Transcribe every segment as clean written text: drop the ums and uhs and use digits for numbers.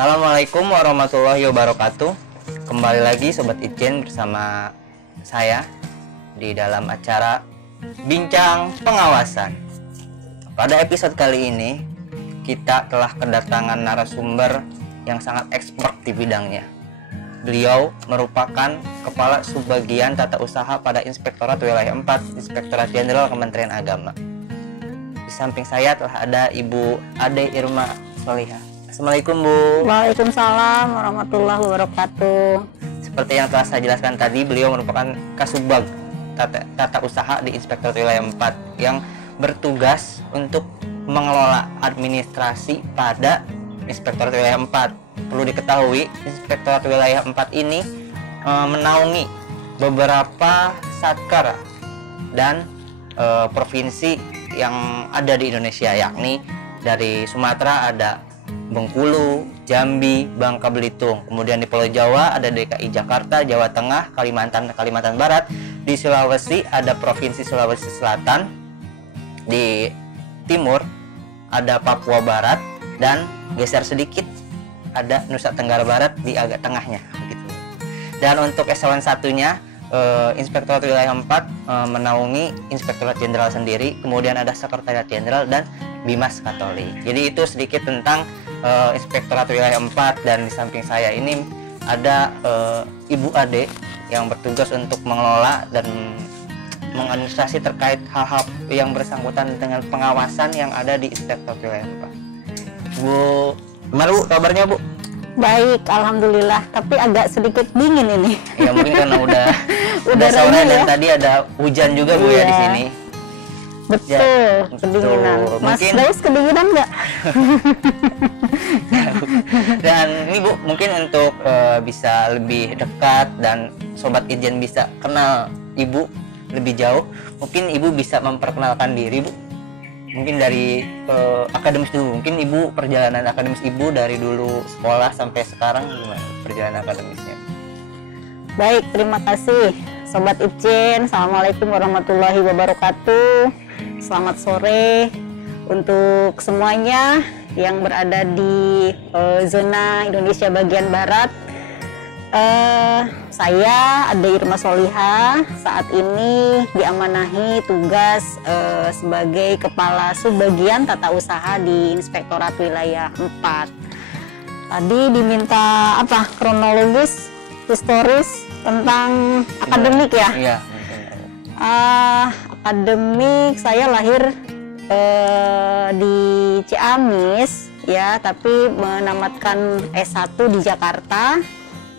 Assalamualaikum warahmatullahi wabarakatuh. Kembali lagi Sobat Itjen bersama saya di dalam acara Bincang Pengawasan. Pada episode kali ini kita telah kedatangan narasumber yang sangat expert di bidangnya. Beliau merupakan Kepala Subbagian Tata Usaha pada Inspektorat Wilayah 4 Inspektorat Jenderal Kementerian Agama. Di samping saya telah ada Ibu Ade Irma Solihah. Assalamualaikum Bu. Waalaikumsalam warahmatullahi wabarakatuh. Seperti yang telah saya jelaskan tadi, beliau merupakan Kasubag Tata Usaha di Inspektorat Wilayah 4 yang bertugas untuk mengelola administrasi pada Inspektorat Wilayah 4. Perlu diketahui, Inspektorat Wilayah 4 ini menaungi beberapa satker dan provinsi yang ada di Indonesia, yakni dari Sumatera ada Bengkulu, Jambi, Bangka Belitung. Kemudian di Pulau Jawa ada DKI Jakarta, Jawa Tengah, Kalimantan Barat. Di Sulawesi ada Provinsi Sulawesi Selatan. Di timur ada Papua Barat, dan geser sedikit ada Nusa Tenggara Barat di agak tengahnya gitu. Dan untuk eselon satunya Inspektorat Wilayah 4 menaungi Inspektorat Jenderal sendiri, kemudian ada Sekretariat Jenderal dan Bimas Katolik. Jadi itu sedikit tentang Inspektorat Wilayah 4, dan di samping saya ini ada Ibu Ade yang bertugas untuk mengelola dan mengadministrasi terkait hal-hal yang bersangkutan dengan pengawasan yang ada di Inspektorat Wilayah 4. Bu, gimana Bu kabarnya Bu? Baik, alhamdulillah. Tapi agak sedikit dingin ini. Ya mungkin karena udah sore ya? Dan tadi ada hujan juga Bu ya di sini. Betul, Ya, kedinginan. betul. Mas Mungkin- Daus kedinginan nggak? Dan ini Bu, mungkin untuk bisa lebih dekat dan Sobat Itjen bisa kenal Ibu lebih jauh, mungkin Ibu bisa memperkenalkan diri Bu. Mungkin dari akademis dulu. Mungkin Ibu, perjalanan akademis Ibu dari dulu sekolah sampai sekarang gimana perjalanan akademisnya? Baik, terima kasih Sobat Itjen. Assalamualaikum warahmatullahi wabarakatuh. Selamat sore untuk semuanya yang berada di zona Indonesia bagian Barat. Saya Ade Irma Solihah saat ini diamanahi tugas sebagai Kepala Subbagian Tata Usaha di Inspektorat Wilayah 4. Tadi diminta apa, kronologis, historis tentang akademik ya? Iya. Akademik saya lahir di Ciamis ya, tapi menamatkan S1 di Jakarta.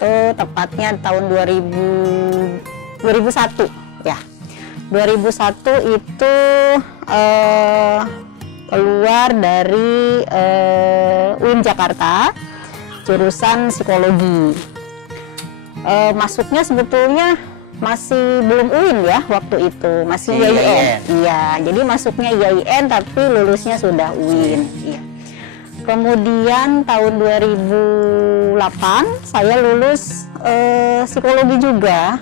Itu tepatnya tahun 2001 ya. 2001 itu keluar dari UIN Jakarta, jurusan psikologi. Masuknya sebetulnya masih belum UIN ya waktu itu, masih IAIN. Iya, jadi masuknya IAIN tapi lulusnya sudah UIN. Iya. Kemudian tahun 2008 saya lulus psikologi juga,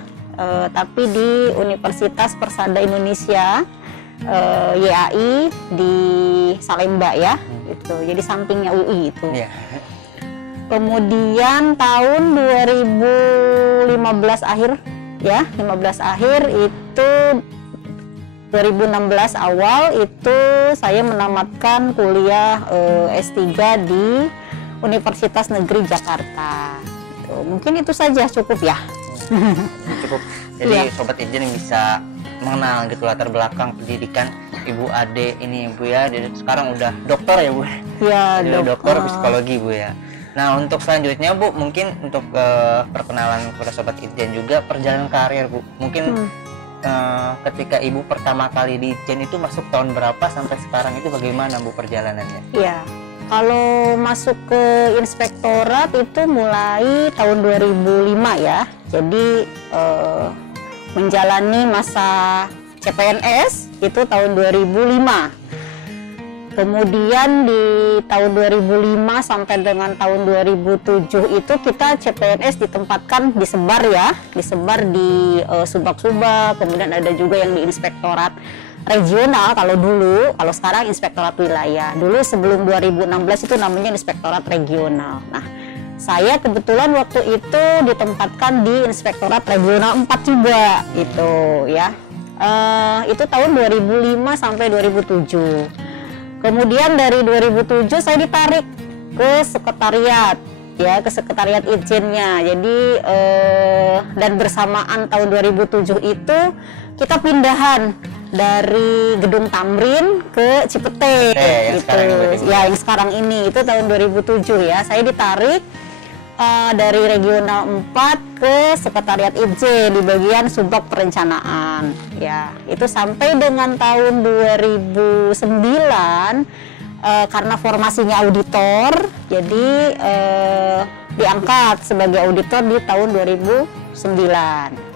tapi di Universitas Persada Indonesia, YAI di Salemba ya, gitu. Jadi sampingnya UI itu. Iya. Kemudian tahun 2015 akhir ya, 15 akhir itu 2016 awal itu saya menamatkan kuliah S3 di Universitas Negeri Jakarta. Mungkin itu saja cukup ya. Cukup. Jadi Iya. Sobat Itjen yang bisa mengenal gitu latar belakang pendidikan Ibu Ade ini Bu ya. Dia sekarang udah dokter ya Bu. Ya, Jadi dokter psikologi Bu ya. Nah untuk selanjutnya Bu, mungkin untuk perkenalan kepada Sobat Itjen juga perjalanan karir Bu. Mungkin ketika Ibu pertama kali di Itjen itu masuk tahun berapa sampai sekarang itu bagaimana Bu perjalanannya? Iya. Kalau masuk ke inspektorat itu mulai tahun 2005 ya. Jadi menjalani masa CPNS itu tahun 2005. Kemudian di tahun 2005 sampai dengan tahun 2007 itu kita CPNS ditempatkan disebar di subak-subak, kemudian ada juga yang di inspektorat regional kalau dulu, kalau sekarang inspektorat wilayah. Dulu sebelum 2016 itu namanya inspektorat regional. Nah, saya kebetulan waktu itu ditempatkan di Inspektorat Regional 4 juga gitu ya. Itu tahun 2005 sampai 2007. Kemudian dari 2007 saya ditarik ke sekretariat ya, ke sekretariat Itjennya. Jadi dan bersamaan tahun 2007 itu kita pindahan dari Gedung Tamrin ke Cipete gitu. Yang sekarang ini itu tahun 2007 ya. Saya ditarik dari Regional 4 ke Sekretariat Itjen di bagian Subbag Perencanaan ya. Itu sampai dengan tahun 2009 karena formasinya auditor, jadi diangkat sebagai auditor di tahun 2009.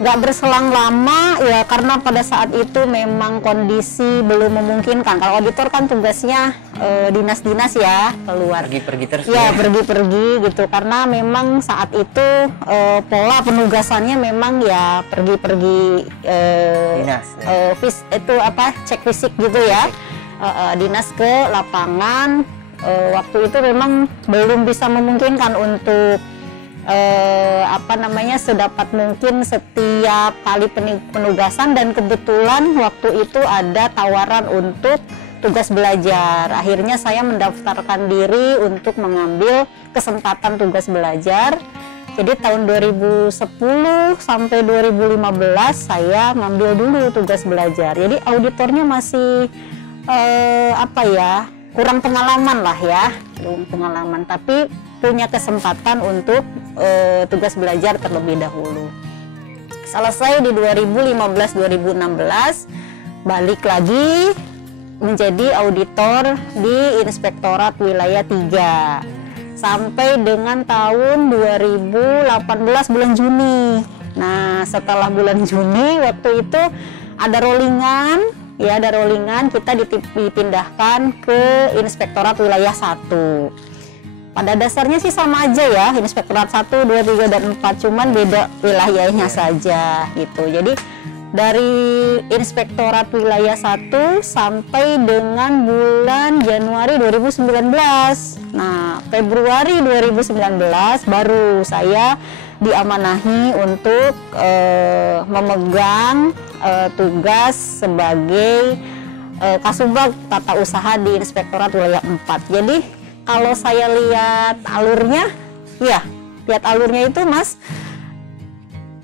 Nggak berselang lama ya, karena pada saat itu memang kondisi belum memungkinkan. Kalau auditor kan tugasnya dinas-dinas ya, keluar pergi-pergi terus ya, pergi-pergi gitu, karena memang saat itu pola penugasannya memang ya pergi-pergi dinas itu apa, cek fisik gitu ya, dinas ke lapangan. Waktu itu memang belum bisa memungkinkan untuk sedapat mungkin setiap kali penugasan, dan kebetulan waktu itu ada tawaran untuk tugas belajar. Akhirnya saya mendaftarkan diri untuk mengambil kesempatan tugas belajar. Jadi tahun 2010 sampai 2015 saya ngambil dulu tugas belajar. Jadi auditornya masih kurang pengalaman lah ya, tapi punya kesempatan untuk tugas belajar terlebih dahulu. Selesai di 2015-2016, balik lagi menjadi auditor di Inspektorat Wilayah 3 sampai dengan tahun 2018 bulan Juni. Nah, setelah bulan Juni waktu itu ada rollingan ya, kita dipindahkan ke Inspektorat Wilayah 1. Pada dasarnya sih sama aja ya, Inspektorat 1, 2, 3, dan 4, cuman beda wilayahnya saja gitu. Jadi dari Inspektorat Wilayah 1 sampai dengan bulan Januari 2019. Nah, Februari 2019 baru saya diamanahi untuk memegang tugas sebagai Kasubag Tata Usaha di Inspektorat Wilayah 4. Jadi kalau saya lihat alurnya, ya, itu Mas,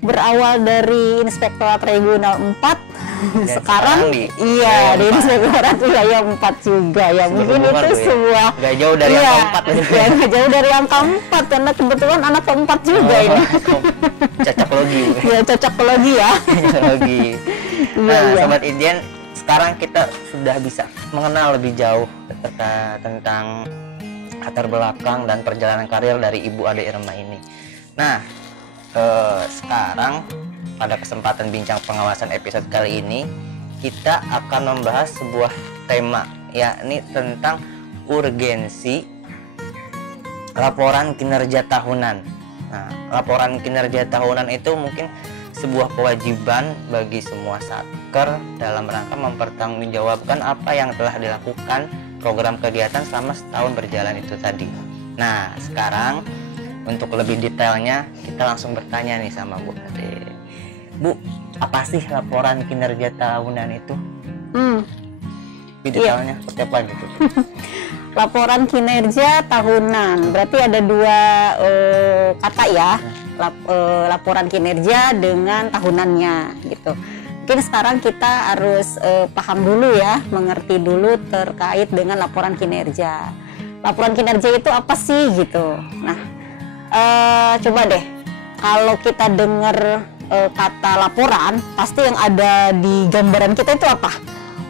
berawal dari Inspektorat Regional 4, sekarang di Inspektorat Wilayah 4 juga ya. Mungkin itu sebuah nggak jauh dari angka 4 ya, nggak jauh dari angka 4, karena kebetulan anak keempat juga ini. Cocok logi. Ya, cocok logi ya. Logi. Nah, Sobat Itjen, sekarang kita sudah bisa mengenal lebih jauh tentang latar belakang dan perjalanan karir dari Ibu Ade Irma ini. Nah, sekarang pada kesempatan bincang pengawasan episode kali ini kita akan membahas sebuah tema, yakni tentang urgensi laporan kinerja tahunan. Nah, laporan kinerja tahunan itu mungkin sebuah kewajiban bagi semua satker dalam rangka mempertanggungjawabkan apa yang telah dilakukan program kegiatan selama setahun berjalan itu tadi. Nah, sekarang untuk lebih detailnya kita langsung bertanya nih sama Bu Ade. Bu, apa sih laporan kinerja tahunan itu? Detailnya seperti apa gitu? Laporan kinerja tahunan berarti ada dua kata ya, laporan kinerja dengan tahunannya gitu. Mungkin sekarang kita harus paham dulu ya, mengerti dulu terkait dengan laporan kinerja. Laporan kinerja itu apa sih gitu. Nah, coba deh, kalau kita dengar kata laporan, pasti yang ada di gambaran kita itu apa?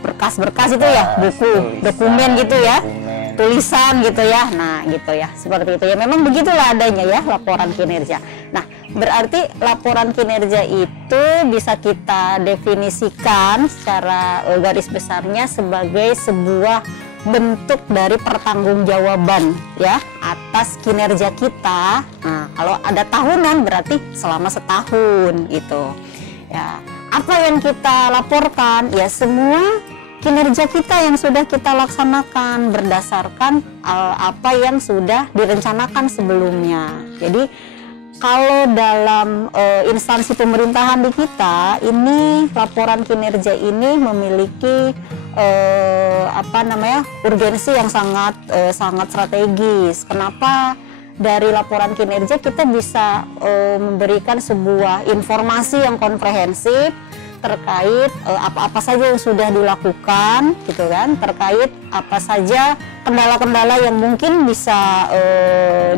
Berkas-berkas itu ya, buku, dokumen gitu ya, tulisan gitu ya. Nah, gitu ya, seperti itu ya. Memang begitulah adanya ya laporan kinerja. Nah, berarti laporan kinerja itu bisa kita definisikan secara garis besarnya sebagai sebuah bentuk dari pertanggungjawaban ya atas kinerja kita. Nah, kalau ada tahunan berarti selama setahun gitu. Ya, apa yang kita laporkan? Ya semua kinerja kita yang sudah kita laksanakan berdasarkan apa yang sudah direncanakan sebelumnya. Jadi kalau dalam instansi pemerintahan di kita ini, laporan kinerja ini memiliki urgensi yang sangat strategis. Kenapa? Dari laporan kinerja kita bisa memberikan sebuah informasi yang komprehensif terkait apa-apa saja yang sudah dilakukan, gitu kan, terkait apa saja kendala-kendala yang mungkin bisa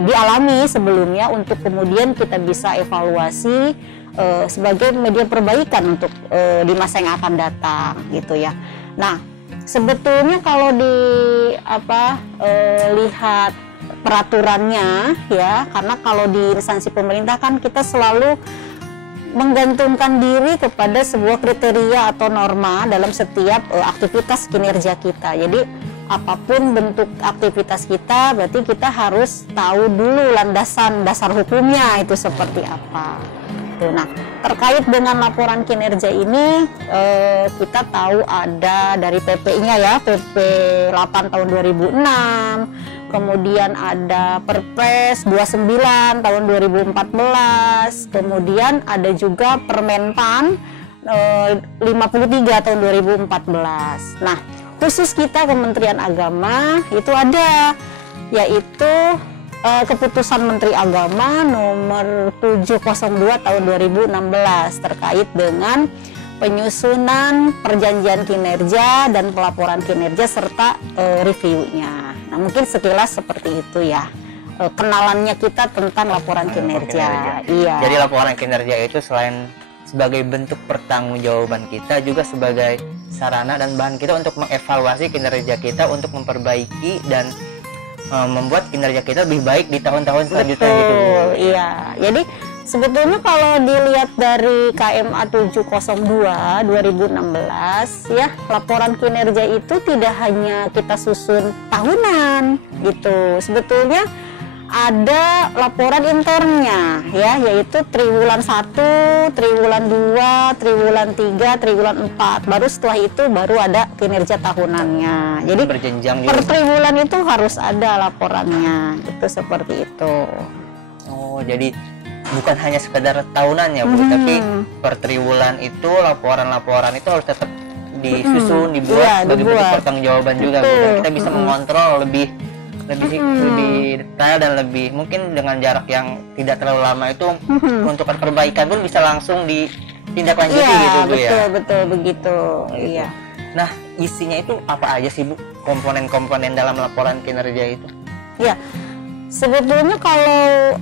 dialami sebelumnya, untuk kemudian kita bisa evaluasi sebagai media perbaikan untuk di masa yang akan datang, gitu ya. Nah, sebetulnya kalau lihat peraturannya ya, karena kalau di instansi pemerintah kan kita selalu menggantungkan diri kepada sebuah kriteria atau norma dalam setiap aktivitas kinerja kita. Jadi apapun bentuk aktivitas kita, berarti kita harus tahu dulu landasan dasar hukumnya itu seperti apa. Nah, terkait dengan laporan kinerja ini, kita tahu ada dari PP-nya ya, PP 8 tahun 2006, kemudian ada Perpres 29 tahun 2014, kemudian ada juga Permenpan 53 tahun 2014. Nah, khusus kita Kementerian Agama itu ada, yaitu Keputusan Menteri Agama nomor 702 tahun 2016 terkait dengan penyusunan perjanjian kinerja dan pelaporan kinerja serta reviewnya. Nah, mungkin sekilas seperti itu ya, kenalannya kita tentang laporan kinerja. Iya. Jadi laporan kinerja itu selain sebagai bentuk pertanggungjawaban kita, juga sebagai sarana dan bahan kita untuk mengevaluasi kinerja kita, untuk memperbaiki dan membuat kinerja kita lebih baik di tahun-tahun selanjutnya. Betul, gitu. Iya. Jadi sebetulnya kalau dilihat dari KMA 702 2016 ya, laporan kinerja itu tidak hanya kita susun tahunan gitu. Sebetulnya ada laporan internnya ya, yaitu triwulan 1, triwulan 2, triwulan 3, triwulan 4. Baru setelah itu baru ada kinerja tahunannya. Jadi berjenjang per juga. triwulan itu harus ada laporannya. Itu seperti itu. Oh, jadi bukan hanya sekedar tahunan ya, Bu, tapi per triwulan itu laporan-laporan itu harus tetap disusun, dibuat sebagai bentuk pertanggungjawaban juga, Bu. Dan kita bisa mengontrol lebih detail dan lebih mungkin dengan jarak yang tidak terlalu lama itu untuk perbaikan pun bisa langsung ditindaklanjuti gitu, Bu, ya. Betul begitu. Iya. Nah, isinya itu apa aja sih, Bu? Komponen-komponen dalam laporan kinerja itu? Ya. Sebetulnya kalau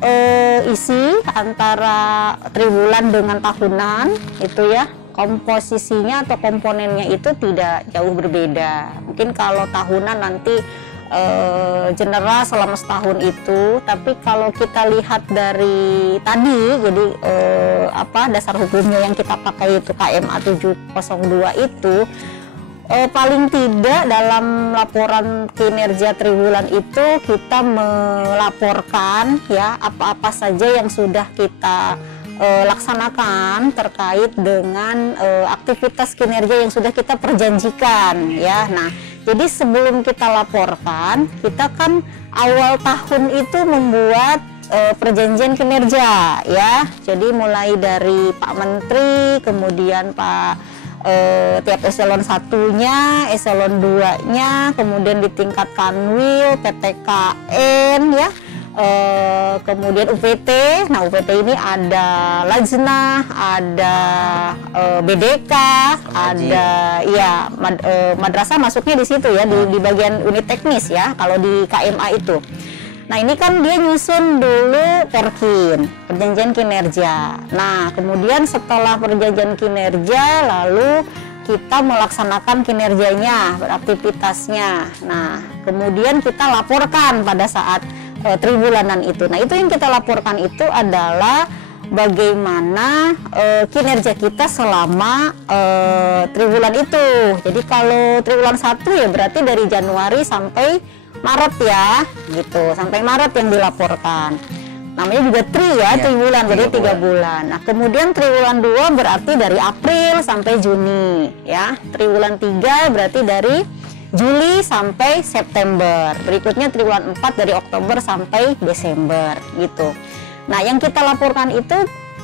isi antara triwulan dengan tahunan itu ya, komposisinya atau komponennya itu tidak jauh berbeda. Mungkin kalau tahunan nanti general selama setahun itu, tapi kalau kita lihat dari tadi, jadi dasar hukumnya yang kita pakai itu KMA 702 itu, paling tidak dalam laporan kinerja triwulan itu kita melaporkan ya apa-apa saja yang sudah kita laksanakan terkait dengan aktivitas kinerja yang sudah kita perjanjikan ya. Nah, jadi sebelum kita laporkan, kita kan awal tahun itu membuat perjanjian kinerja ya. Jadi mulai dari Pak Menteri, kemudian tiap eselon 1-nya, eselon 2-nya, kemudian di tingkat Kanwil, PTKN ya. Kemudian UPT. Nah, UPT ini ada Lajnah, ada BDK, ada ya madrasah masuknya di situ ya, di bagian unit teknis ya kalau di KMA itu. Nah, ini kan dia nyusun dulu perkin, perjanjian kinerja. Nah, kemudian setelah perjanjian kinerja lalu kita melaksanakan kinerjanya, beraktivitasnya. Nah, kemudian kita laporkan pada saat triwulanan itu. Nah, itu yang kita laporkan itu adalah bagaimana kinerja kita selama triwulan itu. Jadi kalau triwulan 1 ya berarti dari Januari sampai Maret ya, gitu, sampai Maret yang dilaporkan. namanya juga tri ya, triwulan, jadi 3 bulan. Nah kemudian triwulan 2 berarti dari April sampai Juni ya, triwulan 3 berarti dari Juli sampai September, berikutnya triwulan 4 dari Oktober sampai Desember gitu. Nah yang kita laporkan itu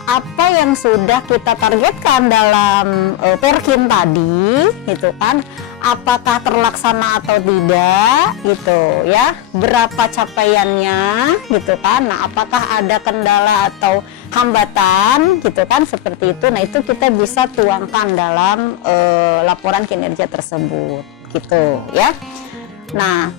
apa yang sudah kita targetkan dalam Perkin tadi gitu kan, apakah terlaksana atau tidak gitu ya, berapa capaiannya gitu kan. Nah apakah ada kendala atau hambatan gitu kan, seperti itu. Nah itu kita bisa tuangkan dalam laporan kinerja tersebut gitu ya. Nah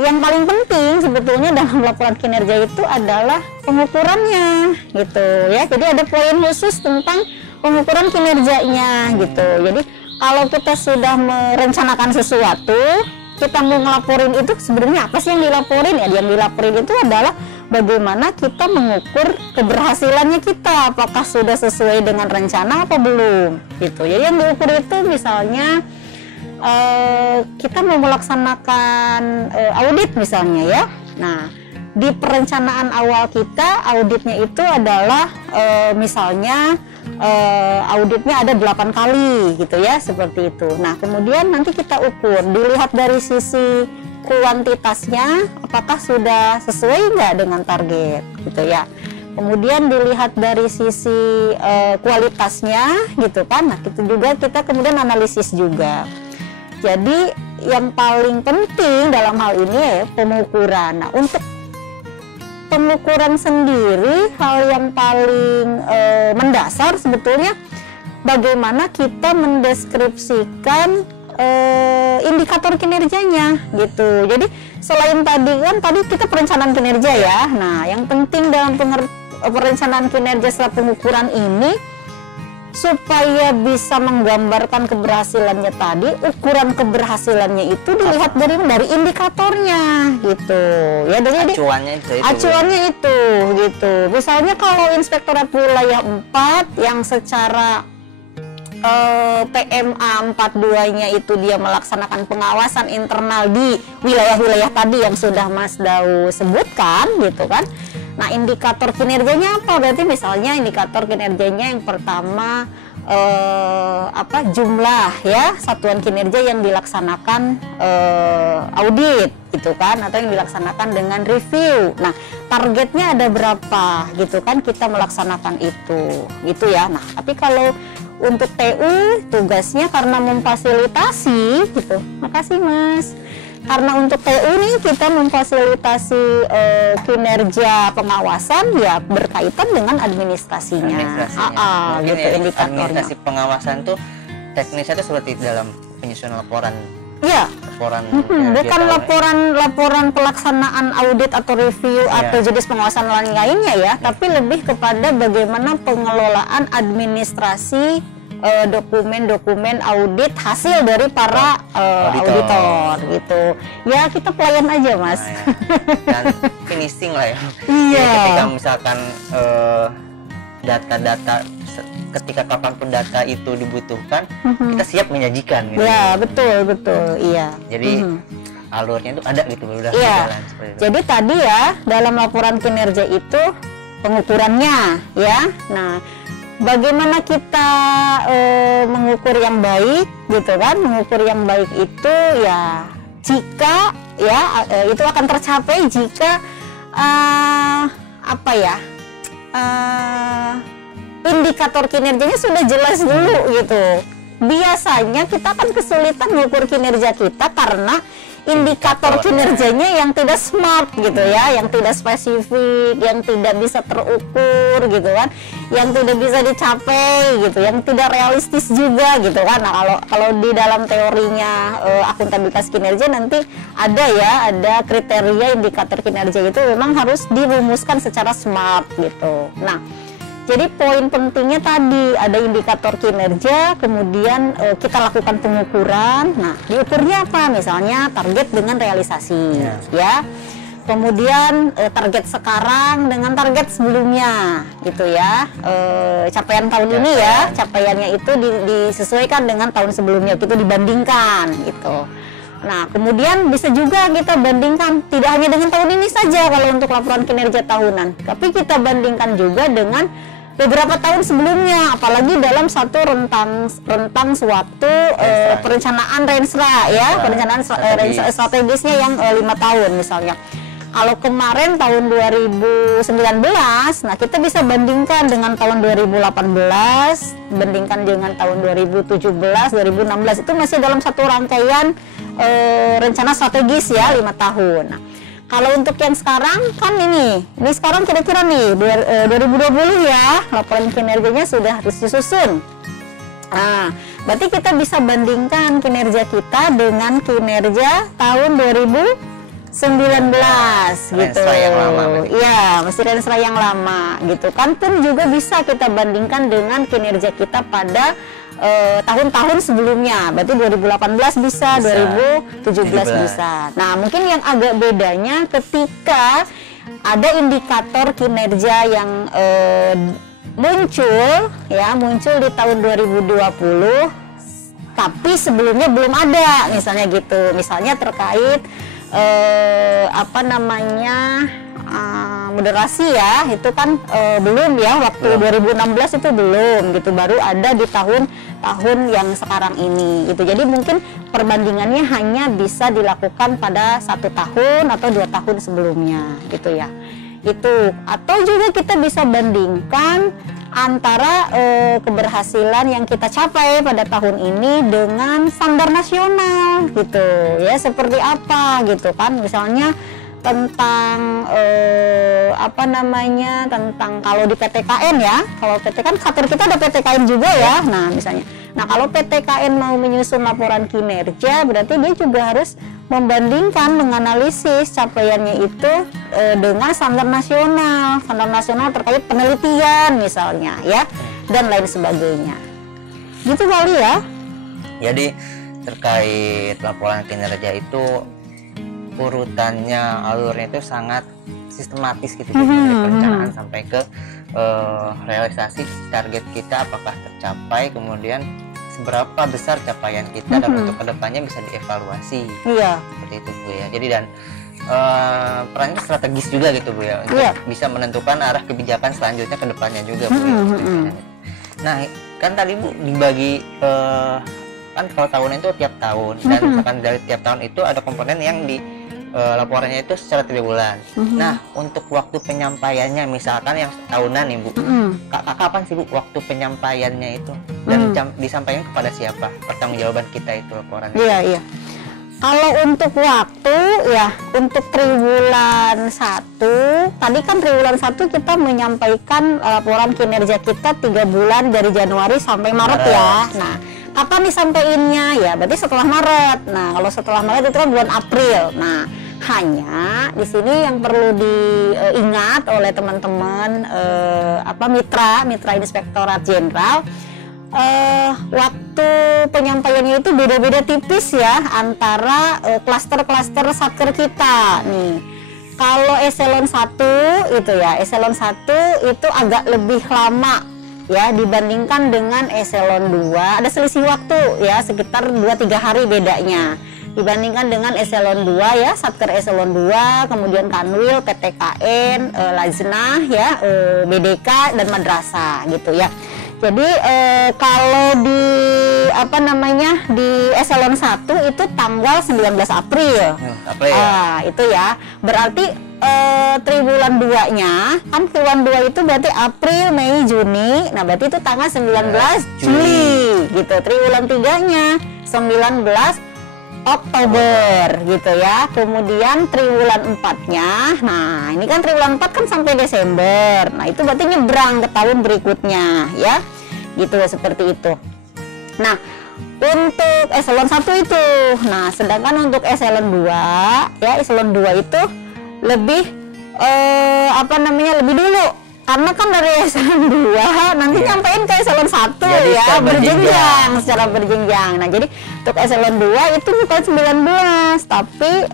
yang paling penting sebetulnya dalam laporan kinerja itu adalah pengukurannya gitu ya. Jadi ada poin khusus tentang pengukuran kinerjanya gitu. Jadi kalau kita sudah merencanakan sesuatu, kita mau ngelaporin itu sebenarnya apa sih yang dilaporin ya? Yang dilaporin itu adalah bagaimana kita mengukur keberhasilannya kita, apakah sudah sesuai dengan rencana apa belum gitu ya. Yang diukur itu misalnya kita mau melaksanakan audit misalnya ya. Nah di perencanaan awal kita auditnya itu adalah misalnya auditnya ada 8 kali gitu ya, seperti itu. Nah kemudian nanti kita ukur, dilihat dari sisi kuantitasnya apakah sudah sesuai nggak dengan target gitu ya. Kemudian dilihat dari sisi kualitasnya gitu kan. Nah itu juga kita kemudian analisis juga. Jadi yang paling penting dalam hal ini ya pengukuran. Nah untuk pengukuran sendiri, hal yang paling mendasar sebetulnya bagaimana kita mendeskripsikan indikator kinerjanya gitu. Jadi selain tadi kita perencanaan kinerja ya. Nah yang penting dalam perencanaan kinerja setelah pengukuran ini, supaya bisa menggambarkan keberhasilannya tadi, ukuran keberhasilannya itu dilihat dari indikatornya gitu ya. Jadi acuannya itu gitu. Misalnya kalau Inspektorat Wilayah 4 yang secara PMA 42-nya itu dia melaksanakan pengawasan internal di wilayah-wilayah tadi yang sudah Mas Dau sebutkan gitu kan. Nah indikator kinerjanya apa? Berarti misalnya indikator kinerjanya yang pertama jumlah ya satuan kinerja yang dilaksanakan audit gitu kan, atau yang dilaksanakan dengan review. Nah targetnya ada berapa gitu kan, kita melaksanakan itu gitu ya. Nah tapi kalau untuk TU tugasnya karena memfasilitasi gitu, makasih Mas. Karena untuk TU nih kita memfasilitasi kinerja pengawasan ya berkaitan dengan administrasinya. Gitu ya, indikatornya. Administrasi pengawasan tuh teknisnya itu seperti dalam penyusunan laporan. Iya. Laporan. Bukan laporan pelaksanaan audit atau review atau jenis pengawasan lainnya ya, tapi lebih kepada bagaimana pengelolaan administrasi dokumen-dokumen audit hasil dari para auditor gitu ya. Kita pelayan aja Mas. Dan finishing lah ya. Iya. Jadi ketika misalkan data-data ketika kapanpun data itu dibutuhkan, kita siap menyajikan gitu. Ya betul iya. Jadi alurnya itu ada gitu, udah jalan seperti itu. Jadi tadi ya dalam laporan kinerja itu pengukurannya ya. Nah bagaimana kita mengukur yang baik gitu kan. Mengukur yang baik itu ya jika ya itu akan tercapai jika indikator kinerjanya sudah jelas dulu gitu. Biasanya kita akan kesulitan mengukur kinerja kita karena indikator kinerjanya yang tidak smart gitu ya, yang tidak spesifik, yang tidak bisa terukur gitu kan, yang tidak bisa dicapai gitu, yang tidak realistis juga gitu kan. Nah kalau di dalam teorinya akuntabilitas kinerja nanti ada kriteria indikator kinerja itu memang harus dirumuskan secara smart gitu. Nah jadi poin pentingnya tadi ada indikator kinerja, kemudian kita lakukan pengukuran. Nah, diukurnya apa? Misalnya target dengan realisasi, ya. Kemudian target sekarang dengan target sebelumnya, gitu ya. Capaian tahun ini ya, capaiannya itu disesuaikan dengan tahun sebelumnya, gitu dibandingkan, gitu. Nah, kemudian bisa juga kita bandingkan tidak hanya dengan tahun ini saja kalau untuk laporan kinerja tahunan, tapi kita bandingkan juga dengan beberapa tahun sebelumnya, apalagi dalam satu rentang sewaktu perencanaan Renstra ya, perencanaan strategisnya yang 5 tahun misalnya. Kalau kemarin tahun 2019, nah kita bisa bandingkan dengan tahun 2018, bandingkan dengan tahun 2017, 2016, itu masih dalam satu rangkaian rencana strategis ya 5 tahun. Nah, kalau untuk yang sekarang kan ini sekarang kira-kira nih 2020 ya, laporan kinerjanya sudah harus disusun. Nah, berarti kita bisa bandingkan kinerja kita dengan kinerja tahun 2019 gitu. Iya, masih Renstra yang lama gitu kan. Pun juga bisa kita bandingkan dengan kinerja kita pada tahun-tahun sebelumnya. Berarti 2018 bisa, 2017 bisa. Nah, mungkin yang agak bedanya ketika ada indikator kinerja yang muncul di tahun 2020 tapi sebelumnya belum ada, misalnya gitu. Misalnya terkait moderasi ya, itu kan belum ya, waktu 2016 itu belum gitu, baru ada di tahun yang sekarang ini gitu. Jadi mungkin perbandingannya hanya bisa dilakukan pada 1 tahun atau 2 tahun sebelumnya gitu ya. Itu, atau juga kita bisa bandingkan antara keberhasilan yang kita capai pada tahun ini dengan standar nasional gitu ya, seperti apa gitu kan. Misalnya tentang tentang kalau di PTKN ya, kalau PTKN kantor kita ada PTKN juga ya. Nah misalnya, kalau PTKN mau menyusun laporan kinerja, berarti dia juga harus membandingkan, menganalisis capaiannya itu dengan standar nasional terkait penelitian misalnya ya, dan lain sebagainya. Gitu kali ya. Jadi terkait laporan kinerja itu urutannya, alurnya itu sangat sistematis gitu, dari perencanaan sampai ke realisasi target kita apakah tercapai, kemudian seberapa besar capaian kita dan untuk kedepannya bisa dievaluasi. Iya. Seperti itu Bu ya. Jadi dan perannya strategis juga gitu Bu ya, untuk bisa menentukan arah kebijakan selanjutnya kedepannya juga Bu ya. Nah kan tadi Bu dibagi kan kalau tahunan itu tiap tahun, dan misalkan dari tiap tahun itu ada komponen yang di laporannya itu secara triwulan. Nah, untuk waktu penyampaiannya, misalkan yang tahunan nih Bu, kapan sih Bu waktu penyampaiannya itu, dan disampaikan kepada siapa? Pertanggungjawaban kita itu laporan. Iya. Kalau untuk waktu ya, untuk triwulan 1, tadi kan triwulan 1 kita menyampaikan laporan kinerja kita 3 bulan dari Januari sampai Maret ya. Nah, kapan disampaikannya ya? Berarti setelah Maret. Nah, kalau setelah Maret itu kan bulan April. Nah, hanya di sini yang perlu diingat oleh teman-teman mitra Inspektorat Jenderal, waktu penyampaiannya itu beda-beda tipis ya antara klaster-klaster satker kita nih. Kalau eselon 1 itu ya, eselon 1 itu agak lebih lama ya dibandingkan dengan eselon 2. Ada selisih waktu ya, sekitar 2-3 hari bedanya dibandingkan dengan eselon 2 ya, satker eselon 2, kemudian kanwil, PTKN, Lajnah ya, BDK dan madrasah gitu ya. Jadi kalau di di eselon 1 itu tanggal 19 April. Itu ya. Berarti triwulan 2-nya kan, triwulan 2 itu berarti April, Mei, Juni. Nah, berarti itu tanggal 19 Juli gitu. Triwulan 3-nya 19 Oktober gitu ya. Kemudian triwulan 4-nya, nah ini kan triwulan 4 kan sampai Desember. Nah, itu berarti nyebrang ke tahun berikutnya ya. Gitu seperti itu. Nah, untuk eselon 1 itu. Nah, sedangkan untuk eselon 2 ya, eselon 2 itu lebih lebih dulu. Karena kan dari eselon 2 nanti nyampein ke eselon 1 jadi ya, berjenjang, secara berjenjang. Nah, jadi untuk eselon 2 itu bukan 19 tapi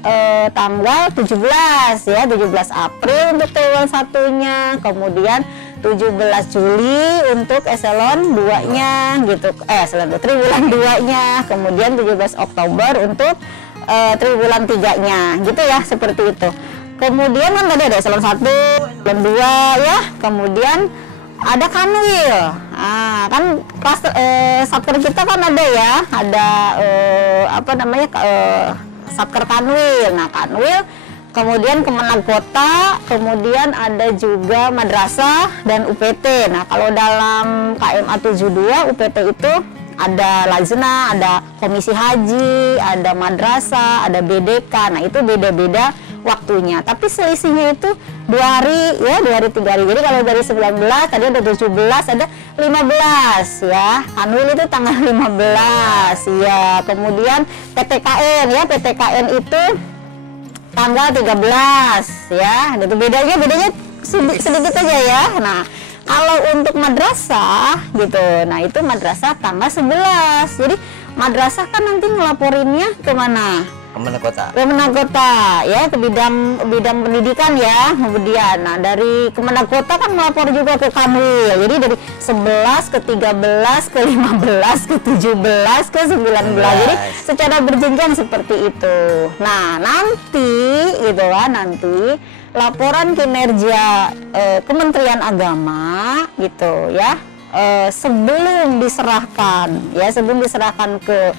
tanggal 17 ya, 17 April untuk triwulan 1-nya, kemudian 17 Juli untuk eselon 2-nya gitu. Eselon 2 triwulan 2-nya, kemudian 17 Oktober untuk triwulan 3-nya gitu ya, seperti itu. Kemudian kan tadi ada eselon 1, eselon 2 ya, kemudian ada kanwil. Nah, kan kelas satker kita kan ada ya, ada satker kanwil. Nah, kanwil, kemudian Kemenag Kota, kemudian ada juga madrasah dan UPT. Nah, kalau dalam KMA 72 UPT itu ada lajna, ada komisi haji, ada madrasah, ada BDK. Nah, itu beda-beda waktunya, tapi selisihnya itu 2 hari ya, 2 hari 3 hari. Jadi kalau dari 19 tadi ada 17, ada 15 ya, kanwil itu tanggal 15 ya. Kemudian PTKN ya, PTKN itu tanggal 13 ya. Itu bedanya sedikit aja ya. Nah, kalau untuk madrasah gitu, nah itu madrasah tanggal 11. Jadi madrasah kan nanti ngelaporinnya kemana? Kemenag Kota ya, ke bidang pendidikan ya. Kemudian nah dari Kemenag Kota kan melapor juga ke kanwil. Jadi dari 11 ke 13 ke 15 ke 17 ke 19. Jadi secara berjenjang seperti itu. Nah, nanti gitu kan, nanti laporan kinerja Kementerian Agama gitu ya, sebelum diserahkan ke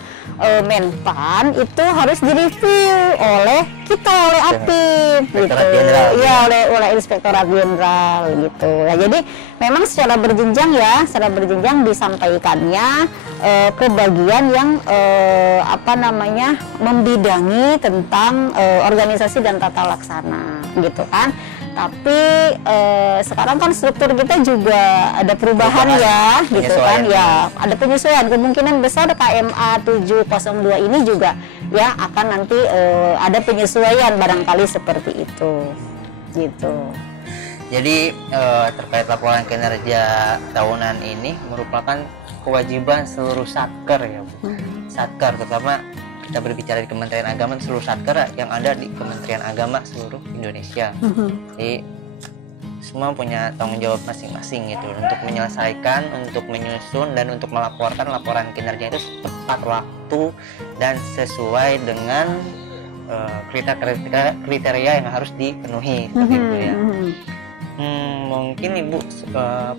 Menpan itu harus direview oleh APIP gitu ya, oleh Inspektorat Jenderal gitu ya. Jadi memang secara berjenjang disampaikannya ke bagian yang membidangi tentang organisasi dan tata laksana gitu kan. Tapi sekarang kan struktur kita juga ada perubahan ya, gitu kan ya, ada penyesuaian. Kemungkinan besar KMA 702 ini juga ya akan nanti ada penyesuaian barangkali seperti itu, gitu. Jadi terkait laporan kinerja tahunan ini merupakan kewajiban seluruh satker ya, Bu. Satker, terutama kita berbicara di Kementerian Agama, seluruh satker yang ada di Kementerian Agama seluruh Indonesia. Jadi semua punya tanggung jawab masing-masing gitu untuk menyelesaikan, untuk menyusun dan untuk melaporkan laporan kinerja itu tepat waktu dan sesuai dengan kriteria yang harus dipenuhi seperti itu ya. Mungkin Ibu,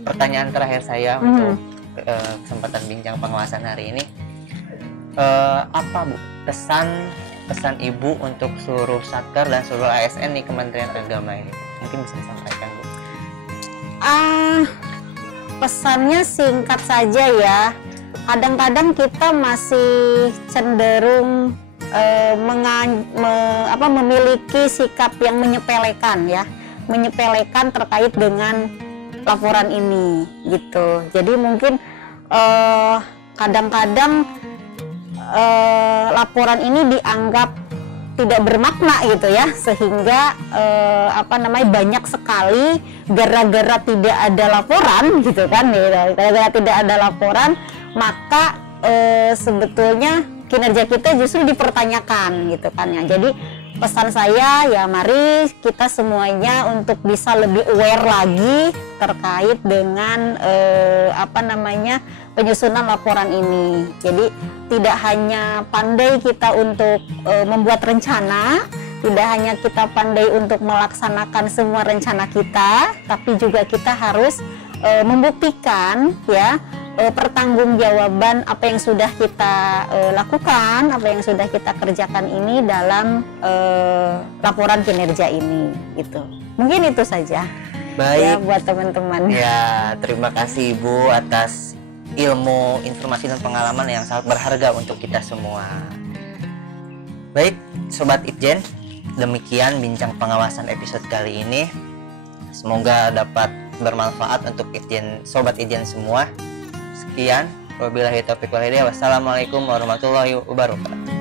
pertanyaan terakhir saya untuk kesempatan bincang pengawasan hari ini, apa Bu pesan Ibu untuk seluruh satker dan seluruh ASN di Kementerian Agama ini? Mungkin bisa disampaikan, Bu. Pesannya singkat saja ya. Kadang-kadang kita masih cenderung memiliki sikap yang menyepelekan ya, menyepelekan terkait dengan laporan ini gitu. Jadi mungkin kadang-kadang laporan ini dianggap tidak bermakna gitu ya, sehingga banyak sekali gara-gara tidak ada laporan gitu kan, gara-gara tidak ada laporan maka sebetulnya kinerja kita justru dipertanyakan gitu kan ya. Jadi pesan saya ya, mari kita semuanya untuk bisa lebih aware lagi terkait dengan penyusunan laporan ini. Jadi tidak hanya pandai kita untuk membuat rencana, tidak hanya kita pandai untuk melaksanakan semua rencana kita, tapi juga kita harus membuktikan ya pertanggungjawaban apa yang sudah kita lakukan, apa yang sudah kita kerjakan ini dalam laporan kinerja ini gitu. Mungkin itu saja. Baik ya, buat teman-teman. Ya, terima kasih Ibu atas ilmu, informasi dan pengalaman yang sangat berharga untuk kita semua. Baik, Sobat Itjen, demikian bincang pengawasan episode kali ini. Semoga dapat bermanfaat untuk Sobat Itjen semua. Sekian, wabillahi taufiq wal hidayah. Wassalamualaikum warahmatullahi wabarakatuh.